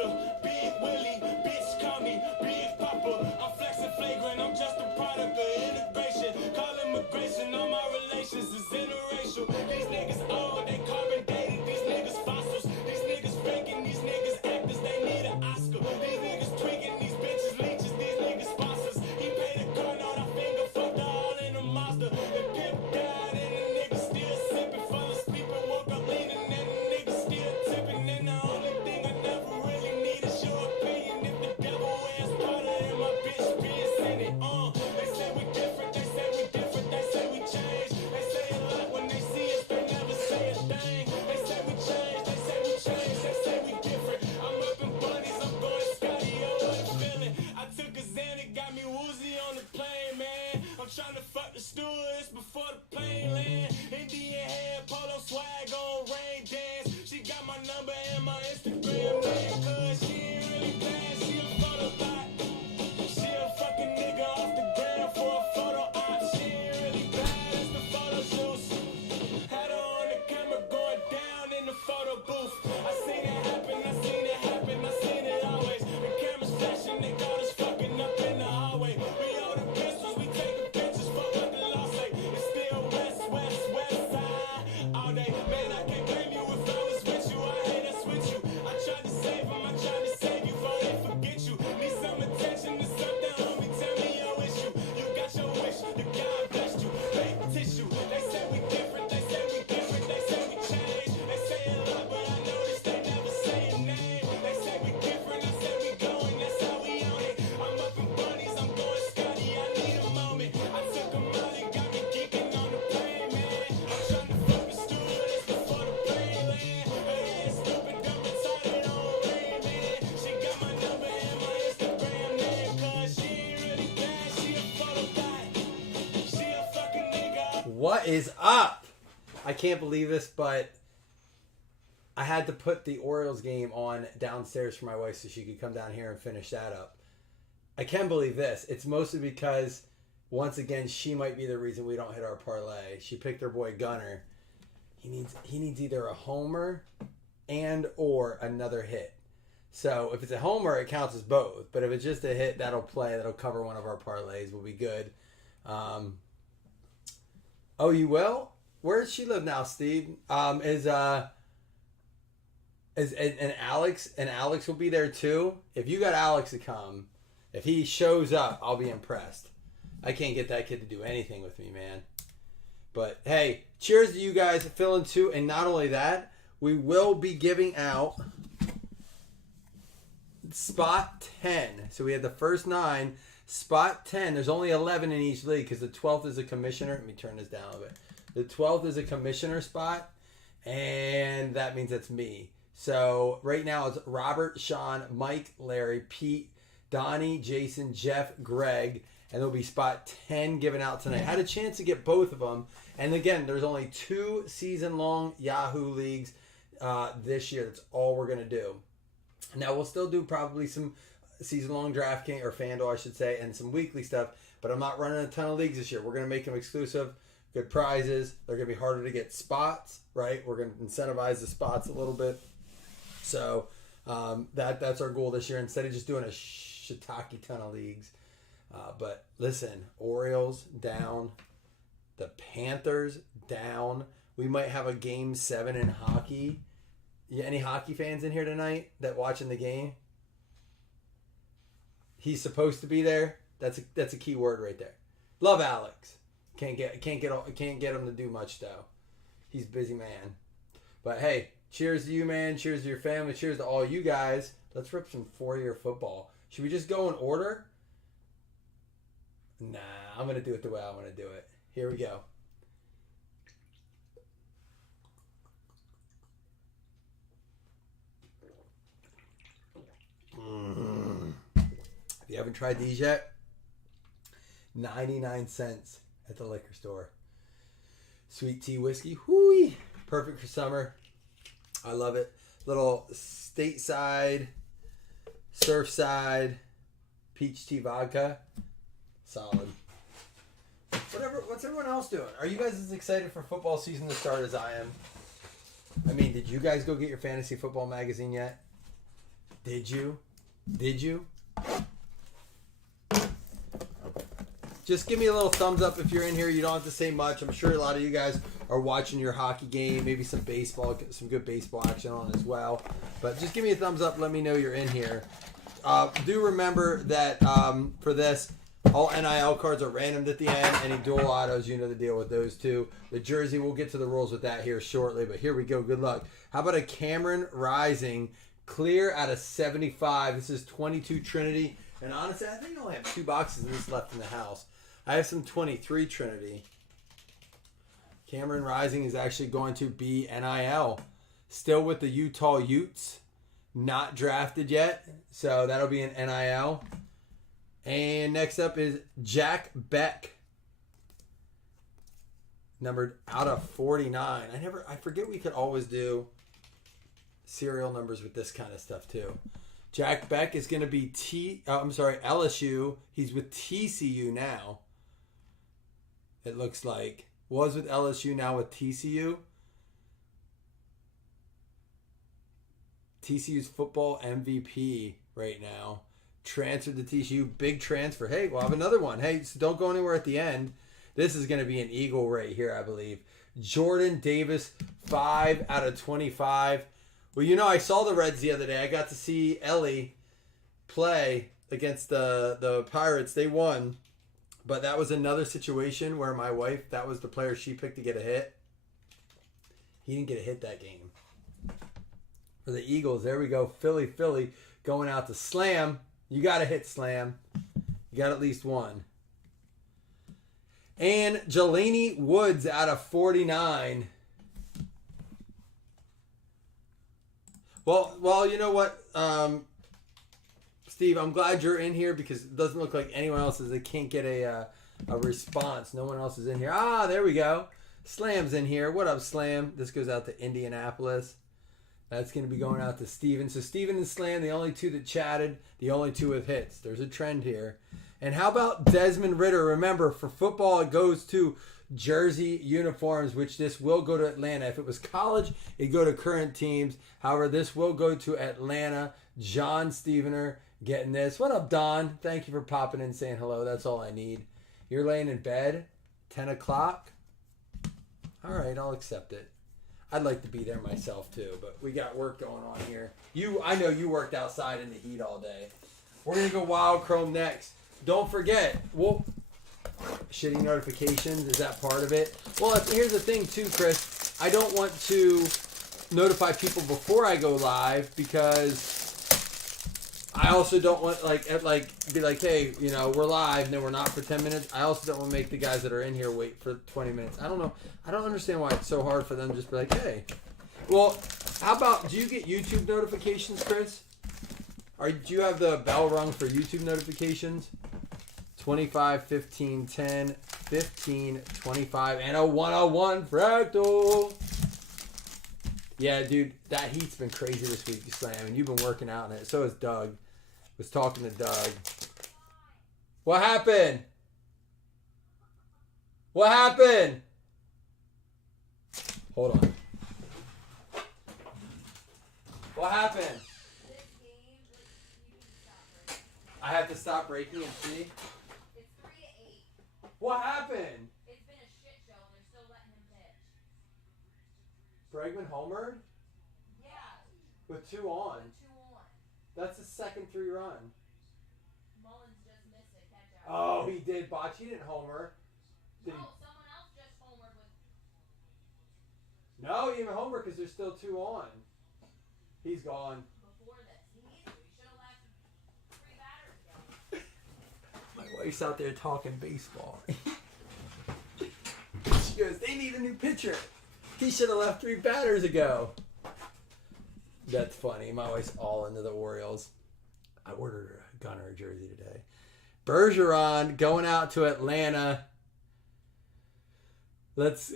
monster. Big Willie, bitch call me Big Papa. I'm flexing flagrant, I'm just a product of integration. Call immigration, all my relations is interracial. These niggas old, they carbon dated. These niggas fossils. These niggas faking, these niggas actors, they need an Oscar. These niggas tweaking, these bitches leeches, these niggas sponsors. He paid a gun on our finger, fucked her all in a monster. The pimp died and the nigga still sipping. Fell asleep and woke up leaning and the nigga still tipping. And the only thing I never really need is your opinion. If the devil wears Prada and my bitch piss in it, they say we different, they say we different, they say we change. They say a lot when they see us, they never say a thing. They say we change, they say we change, they say we different. I'm up in bunnies, I'm going Scotty, oh what a feeling. I took a Xanax, got me woozy on the plane, man. I'm trying to fuck the stewardess before the plane land. Indian hair, polo swag on rain dance. She got my number and my Instagram name, cause she ain't really bad, she a photo bot. She a fucking nigga off the ground for a photo op. She ain't really bad, it's the photo shoots. Had her on the camera going down in the photo booth. I seen it happen, I seen it happen, I seen it always. The camera's flashing, they got us fucking up in the hallway. We own the pistols, we taking pictures, fuck what the law say. It's still west, west, west side all day. Man, I can't blame you if I was with you. I hate us with you. I tried to save them, I tried to save you before they forget you. Need some attention to something, homie, tell me your issue. You got your wish, the God blessed you. Fake tissue, they say we different, they say we different, they say we change. They say a lot, but I noticed they never say a name. They say we different, I say we going, that's how we own it. I'm up in bunnies, I'm going Scotty, I need a moment. I took a mile and got me geeking on the plane, man. I'm trying to fuck the stewardess before the plane land. Her head stupid, dumb, retarded on rain, man. She got my number and my Instagram name, cause she ain't really bad, she a photo bot. She a fucking nigga. What is up? I can't believe this, but I had to put the Orioles game on downstairs for my wife so she could come down here and finish that up. I can believe this. It's mostly because, once again, she might be the reason we don't hit our parlay. She picked her boy Gunner. He needs either a homer and or another hit. So if it's a homer, it counts as both. But if it's just a hit, that'll cover one of our parlays. We'll be good. Oh, you will? Where does she live now, Steve? Is Alex will be there too? If you got Alex to come, if he shows up, I'll be impressed. I can't get that kid to do anything with me, man. But hey, cheers to you guys filling too. And not only that, we will be giving out spot 10. So we had the first 9. Spot 10. There's only 11 in each league because the 12th is a commissioner. Let me turn this down a bit. The 12th is a commissioner spot, and that means it's me. So right now it's Robert, Sean, Mike, Larry, Pete, Donnie, Jason, Jeff, Greg, and there'll be spot 10 given out tonight. I had a chance to get both of them. And again, there's only 2 season-long Yahoo leagues this year. That's all we're going to do. Now, we'll still do probably some season-long DraftKings, or FanDuel, I should say, and some weekly stuff. But I'm not running a ton of leagues this year. We're going to make them exclusive. Good prizes. They're going to be harder to get spots, right? We're going to incentivize the spots a little bit. So that's our goal this year, instead of just doing a shiitake ton of leagues. But listen, Orioles down. The Panthers down. We might have a game 7 in hockey. Yeah, any hockey fans in here tonight that watching the game? He's supposed to be there. That's a key word right there. Love Alex. Can't get him to do much though. He's a busy man. But hey, cheers to you, man. Cheers to your family. Cheers to all you guys. Let's rip some 4-year football. Should we just go in order? Nah, I'm gonna do it the way I want to do it. Here we go. If you haven't tried these yet, 99 cents at the liquor store. Sweet tea whiskey. Whoo-wee. Perfect for summer. I love it. Little stateside, surfside, peach tea vodka. Solid. What's everyone else doing? Are you guys as excited for football season to start as I am? I mean, did you guys go get your fantasy football magazine yet? Did you? Did you? Just give me a little thumbs up if you're in here. You don't have to say much. I'm sure a lot of you guys are watching your hockey game, maybe some baseball, some good baseball action on as well. But just give me a thumbs up. Let me know you're in here. Do remember that for this, all NIL cards are randomed at the end. Any dual autos, you know the deal with those two. The jersey, we'll get to the rules with that here shortly. But here we go. Good luck. How about a Cameron Rising clear out of 75? This is 22 Trinity. And honestly, I think I only have 2 boxes of this left in the house. I have some 23 Trinity. Cameron Rising is actually going to be NIL. Still with the Utah Utes. Not drafted yet. So that'll be an NIL. And next up is Jack Beck. Numbered out of 49. I forget we could always do serial numbers with this kind of stuff too. Jack Beck is going to be LSU. He's with TCU now. It looks like. Was with LSU, now with TCU. TCU's football MVP right now. Transferred to TCU. Big transfer. Hey, we'll have another one. Hey, so don't go anywhere at the end. This is going to be an Eagle right here, I believe. Jordan Davis, 5 out of 25. Well, you know, I saw the Reds the other day. I got to see Ellie play against the Pirates. They won. But that was another situation where my wife, that was the player she picked to get a hit. He didn't get a hit that game. For the Eagles, there we go. Philly going out to Slam. You got to hit Slam. You got at least one. And Jelani Woods out of 49. Well, you know what, Steve, I'm glad you're in here because it doesn't look like anyone else is. They can't get a response. No one else is in here. Ah, there we go. Slam's in here. What up, Slam? This goes out to Indianapolis. That's going to be going out to Steven. So Steven and Slam, the only two that chatted, the only two with hits. There's a trend here. And how about Desmond Ritter? Remember, for football, it goes to jersey uniforms, which this will go to Atlanta. If it was college, it'd go to current teams. However, this will go to Atlanta. John Stevener getting this. What up, Don? Thank you for popping in, saying hello. That's all I need. You're laying in bed, 10 o'clock? All right, I'll accept it. I'd like to be there myself too, but we got work going on here. I know you worked outside in the heat all day. We're going to go Wild Chrome next. Don't forget, shitty notifications, is that part of it? Well, here's the thing too, Chris. I don't want to notify people before I go live because I also don't want be like, hey, you know, we're live and then we're not for 10 minutes. I also don't want to make the guys that are in here wait for 20 minutes. I don't know. I don't understand why it's so hard for them to just be like, hey. Well, how about, do you get YouTube notifications, Chris? Do you have the bell rung for YouTube notifications? 25, 15, 10, 15, 25, and a 101 fractal. Yeah, dude, that heat's been crazy this week, Slam, and you've been working out in it. So has Doug. Was talking to Doug. What happened? What happened? Hold on. What happened? I have to stop breaking and see. It's 3-8. What happened? It's been a shit show and they're still letting him pitch. Bregman homered? Yeah. With 2 on. With 2 on. That's his second 3 run. Mullins just missed a catch out. Oh, he did botch. He didn't homer. Did No, someone else just homered with. he? No, he didn't homer because there's still 2 on. He's gone. Before this. He needed to. He should have left 3 batters ago. My wife's out there talking baseball. She goes, they need a new pitcher. He should have left 3 batters ago. That's funny. My wife's all into the Orioles. I ordered a Gunner jersey today. Bergeron going out to Atlanta. Let's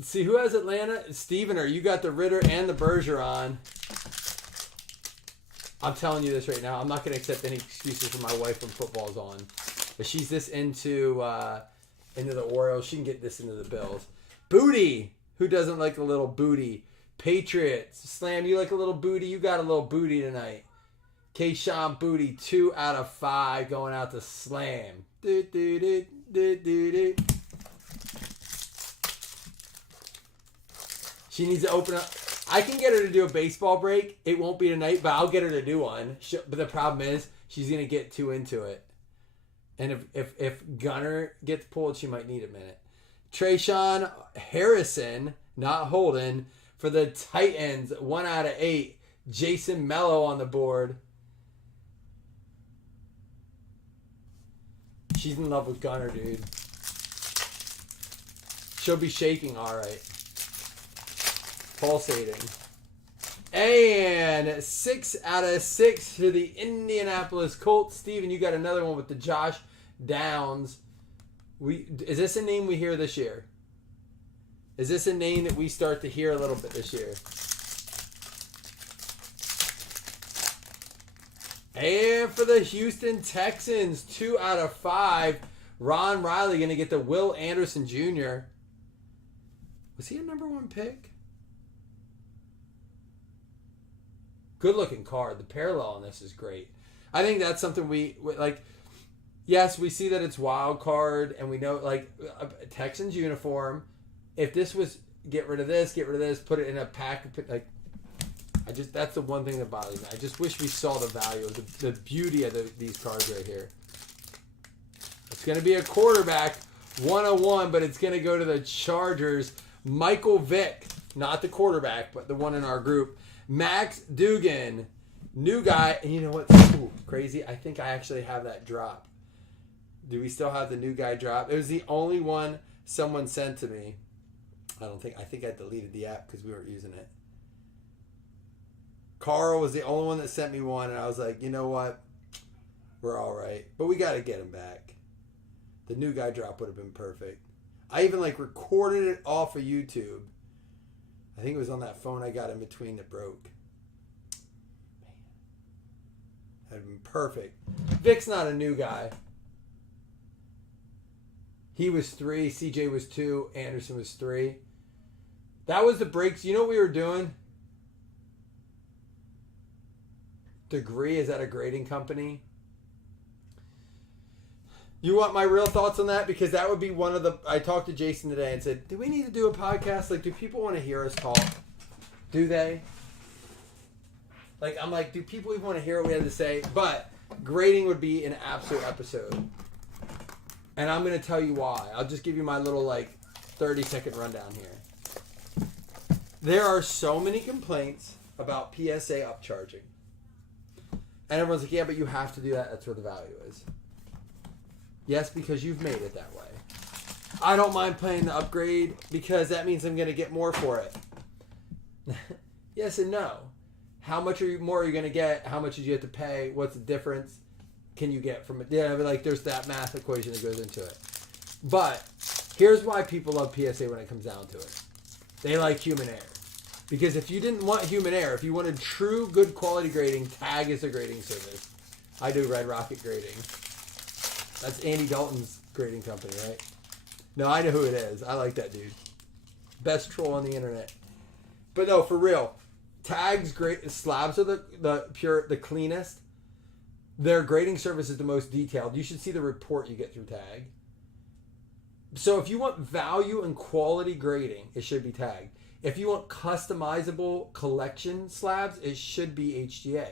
see who has Atlanta. Stevener, you got the Ritter and the Bergeron. I'm telling you this right now. I'm not going to accept any excuses from my wife when football's on. If she's this into the Orioles, she can get this into the Bills. Booty. Who doesn't like a little booty? Patriots. Slam, you like a little booty? You got a little booty tonight. Kayshawn Booty, 2 out of 5 going out to Slam. Do, do, do, do, do, do. She needs to open up. I can get her to do a baseball break. It won't be tonight, but I'll get her to do one. But the problem is she's going to get too into it. And if Gunner gets pulled, she might need a minute. Trayshawn Harrison, not Holden, for the Titans, 1 out of 8. Jason Mello on the board. She's in love with Gunner, dude. She'll be shaking all right. Pulsating. And 6 out of 6 to the Indianapolis Colts. Steven, you got another one with the Josh Downs. Is this a name we hear this year? Is this a name that we start to hear a little bit this year? And for the Houston Texans, 2 out of 5. Ron Riley going to get the Will Anderson Jr. Was he a number 1 pick? Good looking card. The parallel on this is great. I think that's something we like. Yes, we see that it's wild card, and we know like a Texans uniform. If this was get rid of this, put it in a pack, like that's the one thing that bothers me. I just wish we saw the value of the beauty of these cards right here. It's going to be a quarterback 101, but it's going to go to the Chargers. Michael Vick, not the quarterback, but the one in our group. Max Dugan, new guy, and you know what's crazy? I think I actually have that drop. Do we still have the new guy drop? It was the only one someone sent to me. I think I deleted the app because we weren't using it. Carl was the only one that sent me one, and I was like, you know what? We're all right. But we got to get him back. The new guy drop would have been perfect. I even recorded it off of YouTube. I think it was on that phone I got in between that broke. Man. That'd have been perfect. Vic's not a new guy. He was 3. CJ was 2. Anderson was 3. That was the breaks. You know what we were doing? Degree, is that a grading company? You want my real thoughts on that? Because that would be one of the... I talked to Jason today and said, do we need to do a podcast? Do people want to hear us talk? Do they? I'm like, do people even want to hear what we have to say? But grading would be an absolute episode. And I'm going to tell you why. I'll just give you my little 30-second rundown here. There are so many complaints about PSA upcharging. And everyone's like, yeah, but you have to do that. That's where the value is. Yes, because you've made it that way. I don't mind paying the upgrade because that means I'm going to get more for it. Yes and no. How much more are you going to get? How much did you have to pay? What's the difference? Can you get from it? Yeah, but there's that math equation that goes into it. But here's why people love PSA when it comes down to it. They like human error. Because if you didn't want human error, if you wanted true good quality grading, Tag is a grading service. I do Red Rocket Grading. That's Andy Dalton's grading company, right? No, I know who it is. I like that dude. Best troll on the internet. But no, for real. Tag's great slabs are the cleanest. Their grading service is the most detailed. You should see the report you get through Tag. So if you want value and quality grading, it should be Tag. If you want customizable collection slabs, it should be HGA.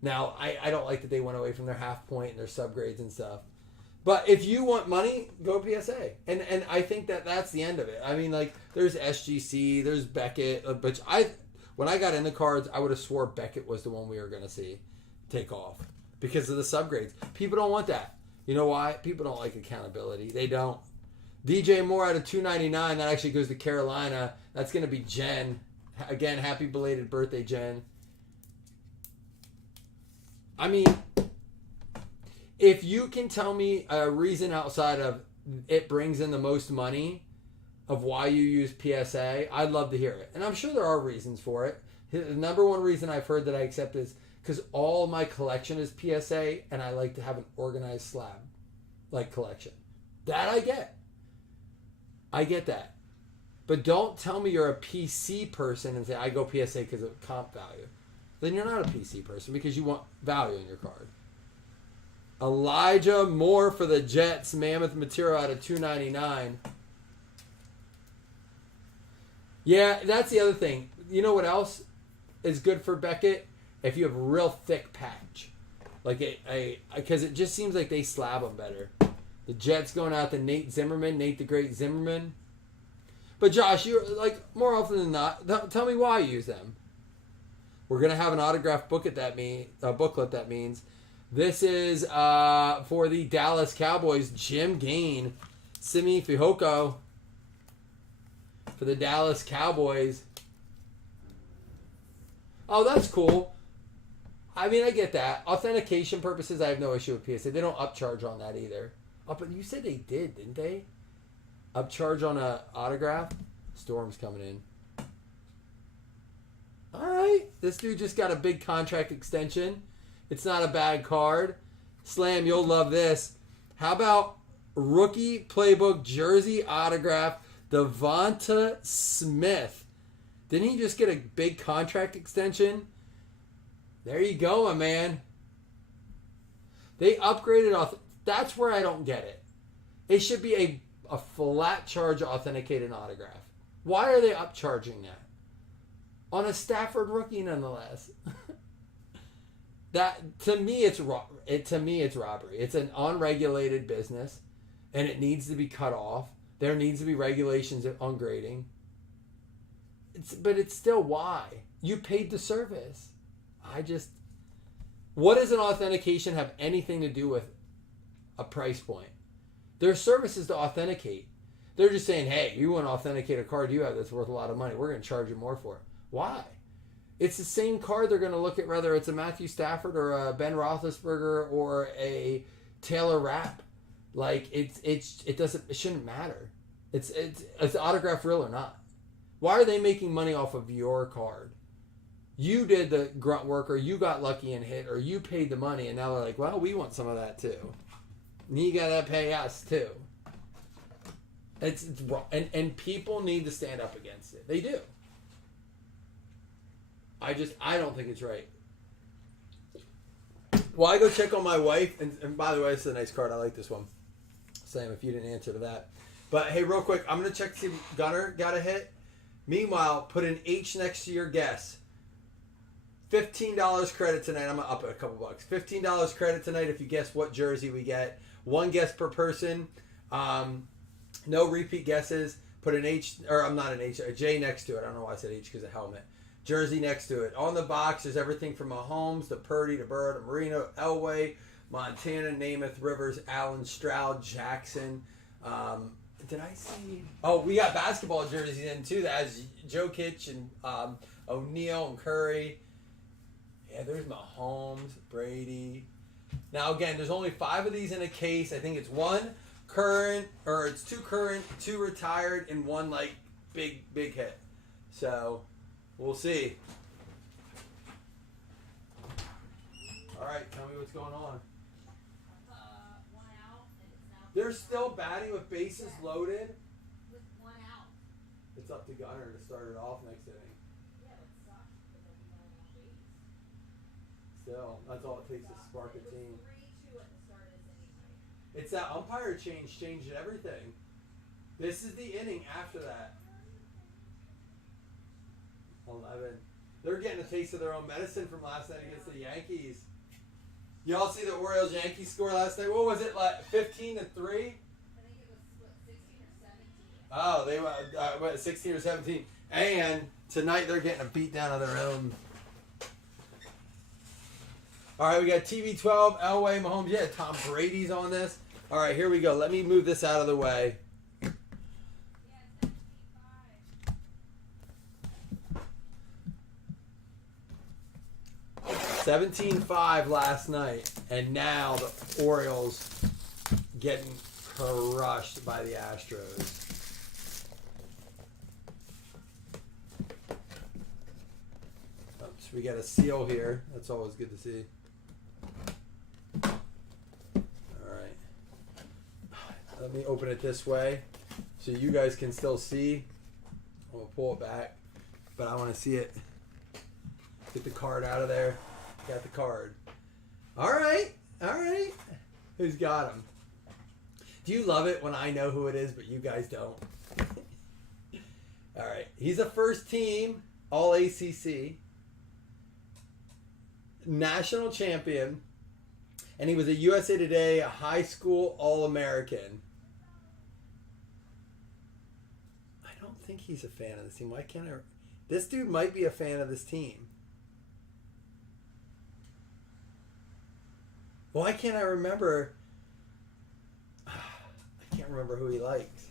Now, I don't like that they went away from their half point and their subgrades and stuff. But if you want money, go PSA. And I think that's the end of it. I mean, there's SGC, there's Beckett. But when I got in the cards, I would have swore Beckett was the one we were going to see take off because of the subgrades. People don't want that. You know why? People don't like accountability. They don't. DJ Moore out of 299. That actually goes to Carolina. That's going to be Jen. Again, happy belated birthday, Jen. I mean, if you can tell me a reason outside of it brings in the most money of why you use PSA, I'd love to hear it. And I'm sure there are reasons for it. The number one reason I've heard that I accept is because all my collection is PSA and I like to have an organized slab collection. That I get. I get that. But don't tell me you're a PC person and say, I go PSA because of comp value. then you're not a PC person because you want value in your card. Elijah Moore for the Jets, mammoth material out of $2.99. Yeah, that's the other thing. You know what else is good for Beckett? If you have a real thick patch. Like because it just seems like they slab them better. The Jets going out to Nate the Great Zimmerman. But Josh, you're like more often than not, tell me why you use them. We're gonna have an autographed booklet that means. This is for the Dallas Cowboys, Jim Gain, Simi Fihoko for the Dallas Cowboys. Oh, that's cool. I mean, I get that. Authentication purposes, I have no issue with PSA. They don't upcharge on that either. Oh, but you said they did, didn't they? Upcharge on a autograph? Storm's coming in. All right. This dude just got a big contract extension. It's not a bad card. Slam, you'll love this. How about rookie playbook jersey autograph, Devonta Smith? Didn't he just get a big contract extension? There you go, my man. They upgraded off. That's where I don't get it. It should be a flat charge authenticated autograph. Why are they upcharging that? On a Stafford rookie, nonetheless. That to me it's robbery. It's an unregulated business, and it needs to be cut off. There needs to be regulations on grading. But it's still why you paid the service. What does an authentication have anything to do with a price point? Their service is to authenticate. They're just saying, hey, you want to authenticate a card you have that's worth a lot of money. We're going to charge you more for it. Why? It's the same card they're going to look at, whether it's a Matthew Stafford or a Ben Roethlisberger or a Taylor Rapp. Like it shouldn't matter. It's autograph real or not. Why are they making money off of your card? You did the grunt work, or you got lucky and hit, or you paid the money, and now they're like, well, we want some of that too. And you gotta pay us too. It's wrong, and people need to stand up against it. They do. I don't think it's right. Well, I go check on my wife, and by the way, this is a nice card. I like this one. Sam, if you didn't answer to that. But hey, real quick, I'm going to check to see if Gunner got a hit. Meanwhile, put an H next to your guess. $15 credit tonight. I'm going to up it a couple bucks. $15 credit tonight if you guess what jersey we get. One guess per person. No repeat guesses. Put an H, or I'm not an H, a J next to it. I don't know why I said H because of helmet. Jersey next to it. On the box, there's everything from Mahomes to Purdy to Burrow to Marino, Elway, Montana, Namath, Rivers, Allen, Stroud, Jackson. Did I see? Oh, we got basketball jerseys in too. That has Jokic and O'Neal and Curry. Yeah, there's Mahomes, Brady. Now again, there's only 5 of these in a case. I think it's 1 current, or it's 2 current, 2 retired, and 1 like big hit. So we'll see. All right, tell me what's going on. One out, and it's now. They're still batting with bases loaded. With 1 out. It's up to Gunner to start it off next inning. Yeah, it sucks because they'll be going on base. Still, that's all it takes to spark a It was team. 3-2 at the start of this inning, Mike. It's that umpire changed everything. This is the inning after that. 11. They're getting a taste of their own medicine from last night against the Yankees. Y'all see the Orioles-Yankees score last night? What was it, like 15-3? I think it was, what, 16 or 17? Oh, they went 16 or 17. And tonight they're getting a beat down of their own. All right, we got TB12, Elway, Mahomes. Yeah, Tom Brady's on this. All right, here we go. Let me move this out of the way. Yeah, 17-5. 17-5 last night, and now the Orioles getting crushed by the Astros. Oops, we got a seal here. That's always good to see. All right. Let me open it this way so you guys can still see. I'm going to pull it back, but I want to see it Get the card out of there. Got the card. All right. Who's got him? Do you love it when I know who it is, but you guys don't? All right. He's a first team All ACC, national champion, and he was a USA Today high school All-American. I don't think he's a fan of this team. Why can't I? This dude might be a fan of this team. Why can't I remember? I can't remember who he likes.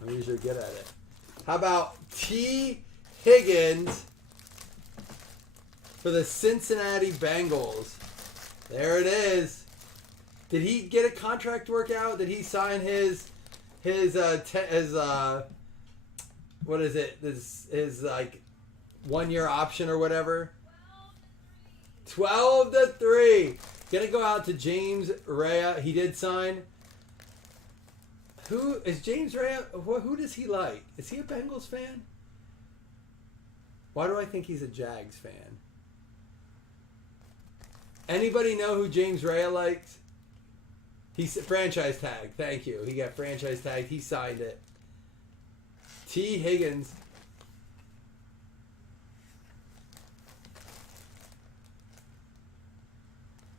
I'm usually good at it. How about T. Higgins for the Cincinnati Bengals? There it is. Did he get a contract workout? Did he sign his what is it? His like 1 year option or whatever? 12-3. Gonna go out to James Rea. He did sign. Who is James Rea? Who does he like? Is he a Bengals fan? Why do I think he's a Jags fan? Anybody know who James Rea likes? He's franchise tag. Thank you. He got franchise tagged. He signed it. T. Higgins.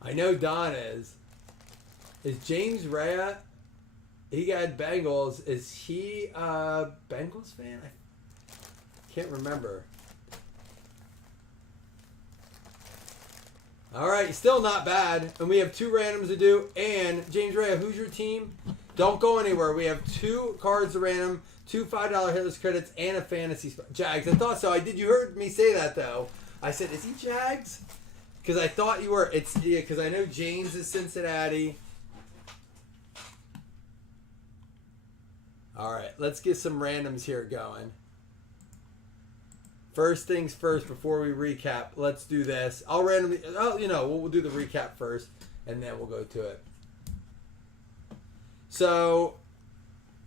I know Don is. Is James Rea? He got Bengals. Is he a Bengals fan? I can't remember. All right, still not bad. And we have 2 randoms to do. And James Rea, who's your team? Don't go anywhere. We have 2 cards to random, 2 $5 hitless credits, and a fantasy spot. Jags. I thought so. You heard me say that though. I said, is he Jags? Because I thought you were. It's because I know James is Cincinnati. All right, let's get some randoms here going. First things first, before we recap, let's do this. I'll randomly, we'll do the recap first, and then we'll go to it. So,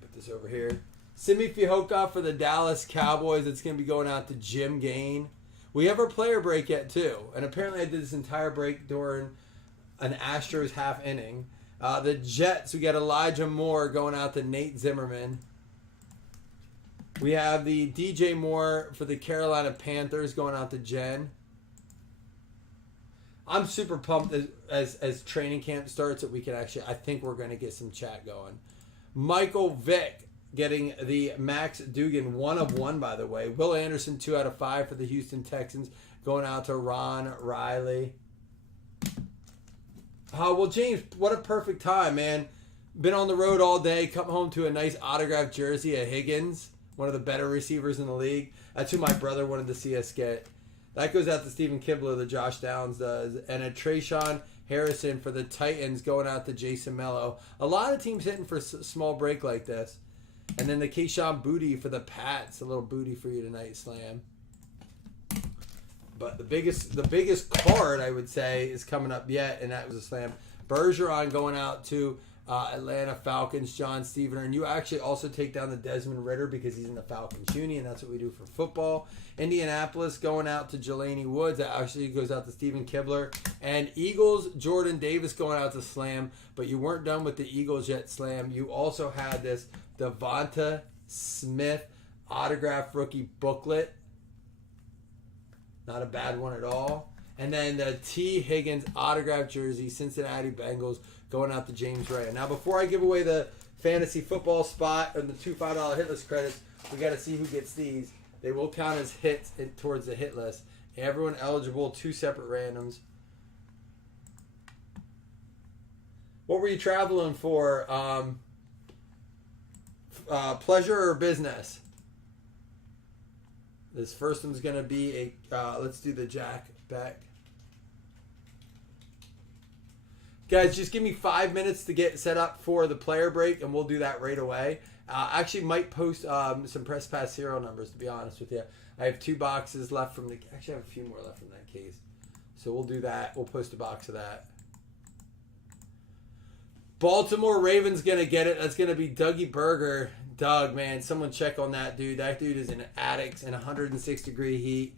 put this over here. Simi Fehoko for the Dallas Cowboys. It's going to be going out to Jim Gain. We have our player break yet, too. And apparently I did this entire break during an Astros half inning. The Jets, we got Elijah Moore going out to Nate Zimmerman. We have the DJ Moore for the Carolina Panthers going out to Jen. I'm super pumped as training camp starts that we can actually, I think we're going to get some chat going. Michael Vick getting the Max Dugan 1 of 1, by the way. Will Anderson 2 out of 5 for the Houston Texans going out to Ron Riley. Well, James, what a perfect time, man. Been on the road all day, come home to a nice autographed jersey of Higgins, one of the better receivers in the league. That's who my brother wanted to see us get. That goes out to Stephen Kibler, the Josh Downs does. And a Trayshawn Harrison for the Titans going out to Jason Mello. A lot of teams hitting for a small break like this. And then the Keyshawn Booty for the Pats. A little booty for you tonight, Slam. But the biggest card, I would say, is coming up yet, and that was a Slam. Bergeron going out to Atlanta Falcons, John Stevener. And you actually also take down the Desmond Ritter because he's in the Falcons uni, and that's what we do for football. Indianapolis going out to Jelani Woods. That actually goes out to Stephen Kibler. And Eagles, Jordan Davis going out to Slam. But you weren't done with the Eagles yet, Slam. You also had this Devonta Smith autograph rookie booklet. Not a bad one at all. And then the T. Higgins autograph jersey, Cincinnati Bengals, going out to James Rea. Now, before I give away the fantasy football spot and the 2 $5 hitless credits, we got to see who gets these. They will count as hits towards the hit list. Everyone eligible, 2 separate randoms. What were you traveling for? Pleasure or business? This first one's going to be a, let's do the Jack Beck. Guys, just give me 5 minutes to get set up for the player break, and we'll do that right away. I actually might post some press pass serial numbers, to be honest with you. I have 2 boxes left from the, actually I have a few more left from that case. So we'll do that. We'll post a box of that. Baltimore Ravens going to get it. That's going to be Dougie Berger. Doug, man, someone check on that dude. That dude is in attics in 106-degree heat.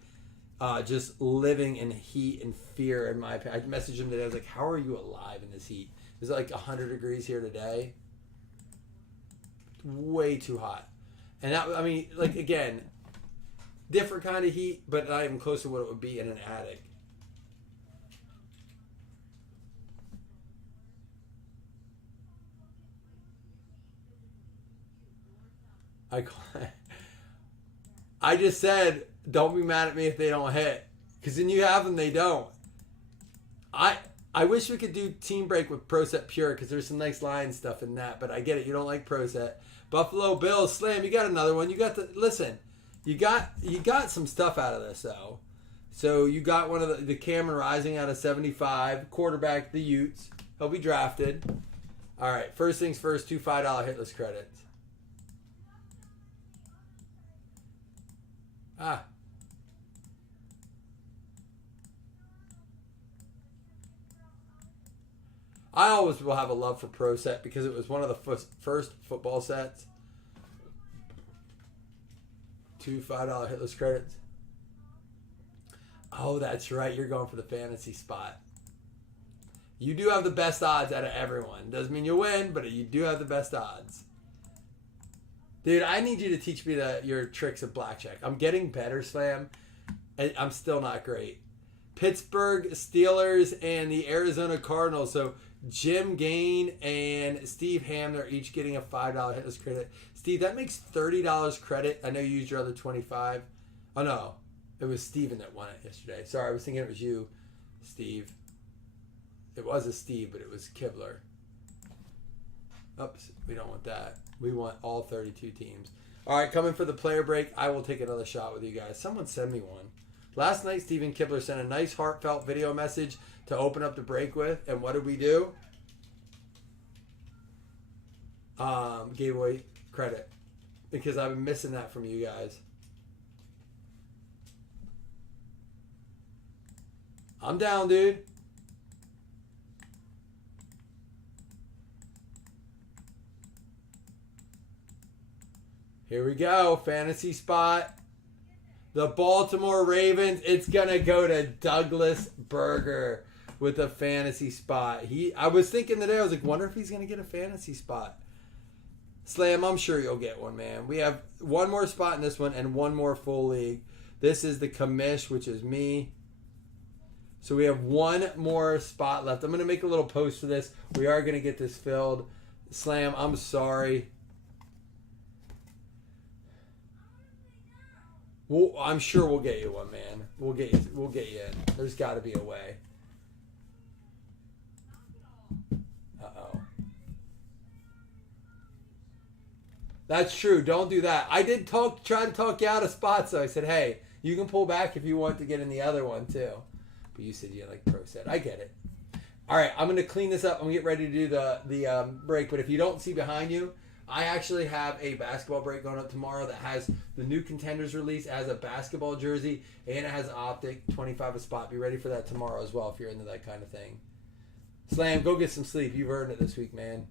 just living in heat and fear. In my opinion, I messaged him today. I was like, "How are you alive in this heat? Is it like 100 degrees here today? Way too hot." And that, I mean, like again, different kind of heat, but not even close to what it would be in an attic. I just said, don't be mad at me if they don't hit, because then you have them, they don't. I wish we could do Team Break with Pro Set Pure, because there's some nice line stuff in that, but I get it, you don't like Pro Set. Buffalo Bills, Slam, you got another one. You got you got some stuff out of this though. So you got one of the Cameron Rising out of 75, quarterback the Utes. He'll be drafted. All right, first things first, 2 $5 hitless credits. I always will have a love for Pro Set because it was one of the first football sets. 2 $5 hitless credits. Oh, that's right. You're going for the fantasy spot. You do have the best odds out of everyone. Doesn't mean you win, but you do have the best odds. Dude, I need you to teach me your tricks of blackjack. I'm getting better, Slam. I'm still not great. Pittsburgh Steelers and the Arizona Cardinals. So Jim Gain and Steve Hamner are each getting a $5 hitless credit. Steve, that makes $30 credit. I know you used your other 25. Oh, no. It was Steven that won it yesterday. Sorry, I was thinking it was you, Steve. It was a Steve, but it was Kibler. Oops, we don't want that. We want all 32 teams. All right, coming for the player break. I will take another shot with you guys. Someone send me one. Last night, Steven Kibler sent a nice heartfelt video message to open up the break with. And what did we do? Gave away credit. Because I've been missing that from you guys. I'm down, dude. Here we go. Fantasy spot. The Baltimore Ravens. It's going to go to Douglas Berger with a fantasy spot. I was thinking today, I was like, wonder if he's going to get a fantasy spot. Slam, I'm sure you'll get one, man. We have one more spot in this one and one more full league. This is the commish, which is me. So we have one more spot left. I'm going to make a little post for this. We are going to get this filled. Slam, I'm sorry. Well, I'm sure we'll get you one, man. We'll get you in. There's got to be a way. Uh-oh. That's true. Don't do that. I did try to talk you out of spots, though. I said, hey, you can pull back if you want to get in the other one, too. But you said you like Pro Set. I get it. All right, I'm going to clean this up. I'm going to get ready to do the break. But if you don't see behind you, I actually have a basketball break going up tomorrow that has the new Contenders release as a basketball jersey, and it has Optic, 25 a spot. Be ready for that tomorrow as well if you're into that kind of thing. Slam, go get some sleep. You've earned it this week, man.